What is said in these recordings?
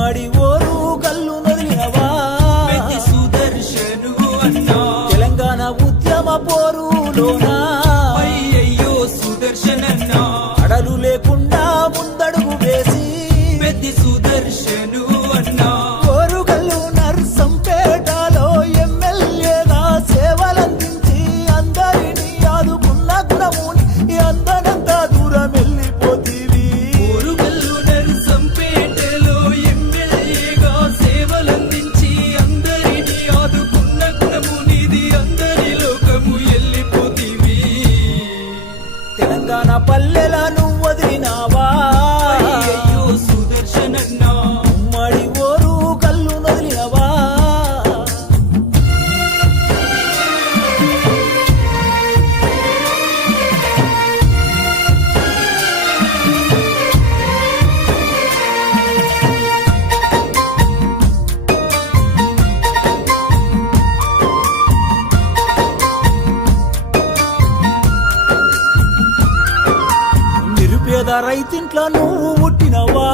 ఉమ్మడి ఓరు కల్లు నదిలినవా సుదర్శను అన్నా తెలంగాణ ఉద్యమ పోరులోనా అయ్యయ్యో సుదర్శనన్నా అడలు లేకుండా ముందడుగు వేసి పెద్ది సుదర్శను అన్నా ఓరుగల్లు నర్సంపేటలో ఎమ్మెల్యేగా సేవలందించి అందరినీ ఆదుకున్న గుణముని అందనంత దూరం వెళ్ళిపోతీవి ఓరుగల్లు నర్సంపేటలో ఎమ్మెల్యేగా సేవలందించి అందరినీ ఆదుకున్న గుణము నీది అందరి లోకము వెళ్ళిపోతీవి తెలంగాణ పల్లెలను వదిలినావా అయ్యయ్యో సుదర్శనన్నా ఉమ్మడి ఓరు కల్లు నదిలినవా నిరుపేద రైతింట్లో నువ్వు పుట్టినవా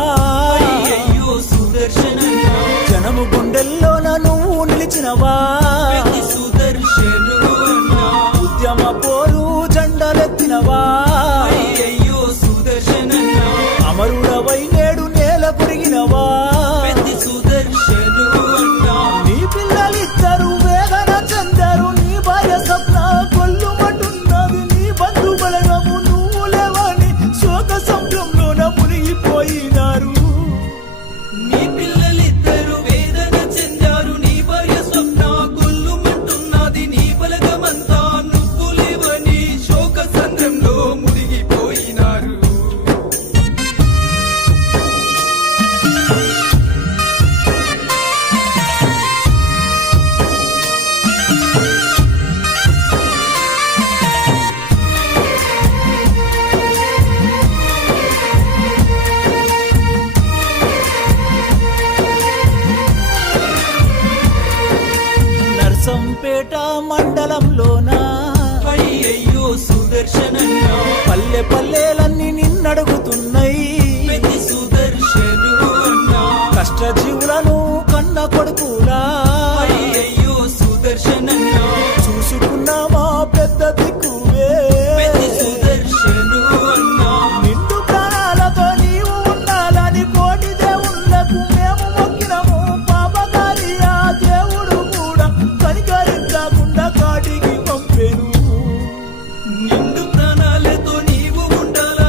అయ్యయ్యో సుదర్శనన్నా జనము గుండెల్లోన నువ్వు నిలిచినవా పెద్ది సుదర్శను అన్నా ఉద్యమ పోరు జెండలెత్తినవా అయ్యయ్యో సుదర్శనన్నా అమరుడవై నేడు నేల పురిగినవా పెద్ది సుదర్శను అన్నా నీ పిల్లలిద్దరు వేదన చెందారు నీ భార్య స్వప్న కొల్లుమంటున్నది నీ బంధు బలగము నువ్వు లేవని శోక సంభ్రంలోన మునిగిపోయినారు నీ పిల్లలిద్దరు వేదన చెందారు నీ భార్య స్వప్న గొల్లుమంటున్నది నీ బలగమంతా నువ్వు లేవని శోక సంద్రంలో మునిగిపోయినారు నర్సంపేట మండలంలోన అయ్యయ్యో సుదర్శనన్నా పల్లె పల్లెలన్నీ నిన్నడుగుతున్నాయి పెద్ది సుదర్శను అన్నా కష్టజీవులను కన్న కొడుకులా అయ్యయ్యో సుదర్శనన్నా చూసుకున్నామా పెద్ద దిక్కువే పెద్ది సుదర్శను అన్నా నిండు ప్రాణాలతో నీవు ఉండాలని కోటి దేవుళ్ళకు మేము మొక్కినము పాపగారి ఆ దేవుడు కూడా కనికరించకుండా కాటికి పంపెను నిండు ప్రాణాలతో నీవు ఉండాలని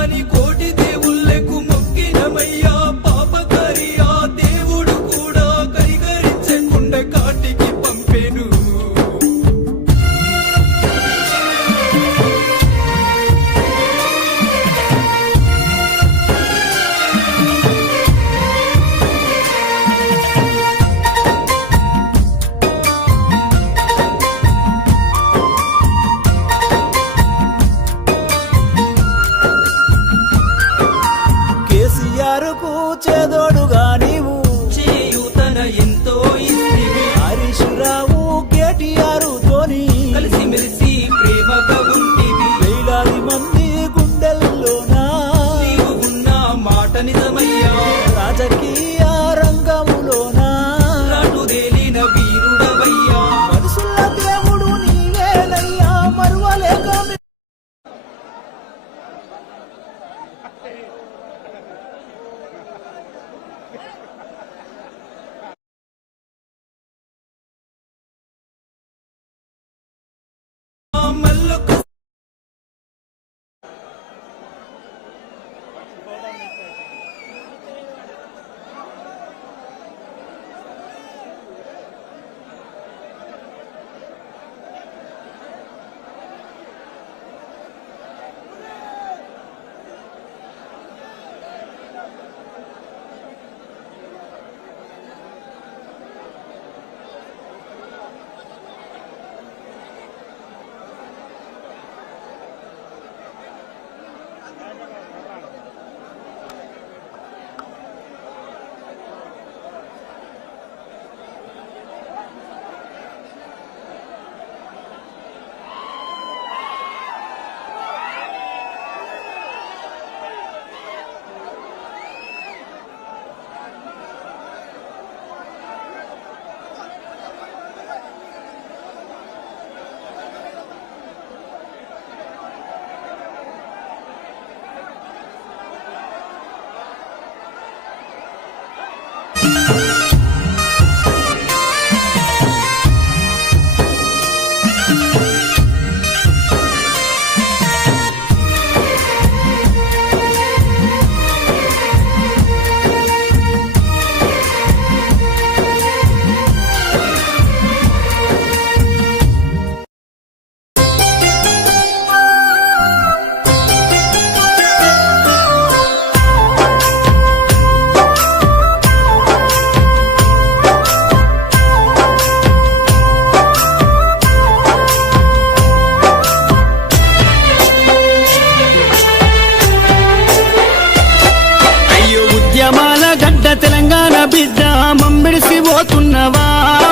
బిడ్డ మమ్మిడిసి పోతున్నవా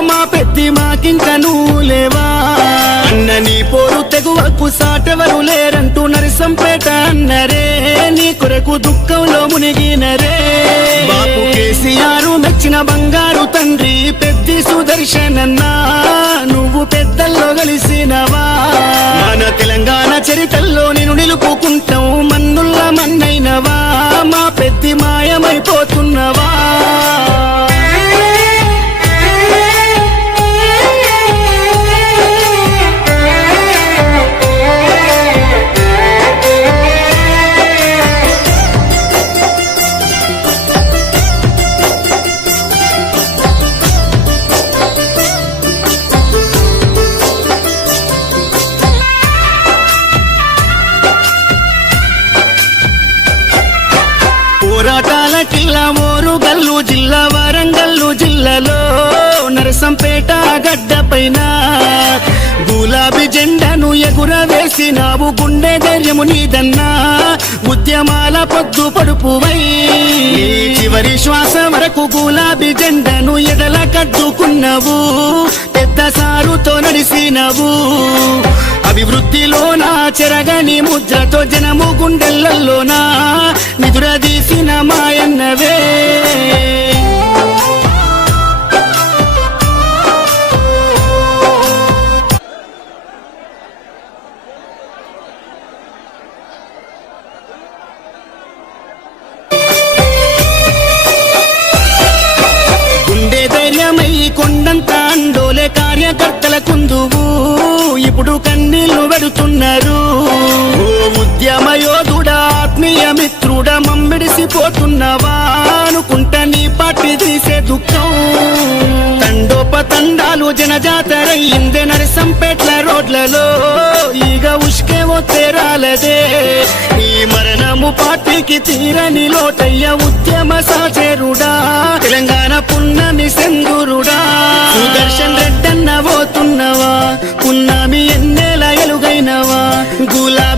మా పెద్ది మాకింక నువ్వు లేవా అన్న నీ పోరు తెగువకు సాటెవరు లేరంటూ నరసంపేట అన్నరే నీ కొరకు దుఃఖంలో మునిగినరే బాపు కేసీఆర్ మెచ్చిన బంగారు తండ్రి పెద్ది సుదర్శనన్నా నువ్వు పెద్దల్లో కలిసినవా మన తెలంగాణ చరిత్రలో నేను నిలుపుకుంటావు మన్నుల్ల మన్నైనవా మా పెద్ది మాయమైపోతున్నవా పోరాటాల కిల్లా ఓరుగల్లు జిల్లా వరంగల్లు జిల్లాలో నరసంపేట గడ్డ పైన గులాబీ జెండాను ఎగురవేసినావు గుండె ధైర్యము నీదన్నా ఉద్యమాల పొద్దు పడుపువై నీ చివరి శ్వాస వరకు గులాబీ జెండాను ఎడల కట్టుకున్నావు పెద్ద సారుతో నడిసినవు అభివృద్ధిలోనా చెరగని ముద్రతో జనము గుండెలలోనా నిదురదీసిన మాయన్నవే గుండె ధైర్యమై కొండంత అండోలే కార్యకర్తల కుందువు ఇప్పుడు కన్నీళ్లు పెడుతున్నారు ఓ ఉద్యమ యోధుడా ఆత్మీయ మిత్రుడా మమ్మిడిసిపోతున్నవా అనుకుంటా నీ పార్టీ తీసే దుఃఖం తండోపతండాలు జనజాతరయ్యిందే నరసంపేట్ల రోడ్లలో ఈగ ఉష్కే తేరాలదే నీ మరణము పార్టీకి తీరని లోటయ్య ఉద్యమ సాచేరుడా తెలంగాణ పున్నమి సెందురుడా సుదర్శన్ రెడ్డన్న పోతున్నవా పున్నమి ఎన్నేల ఎలుగైనవా గులా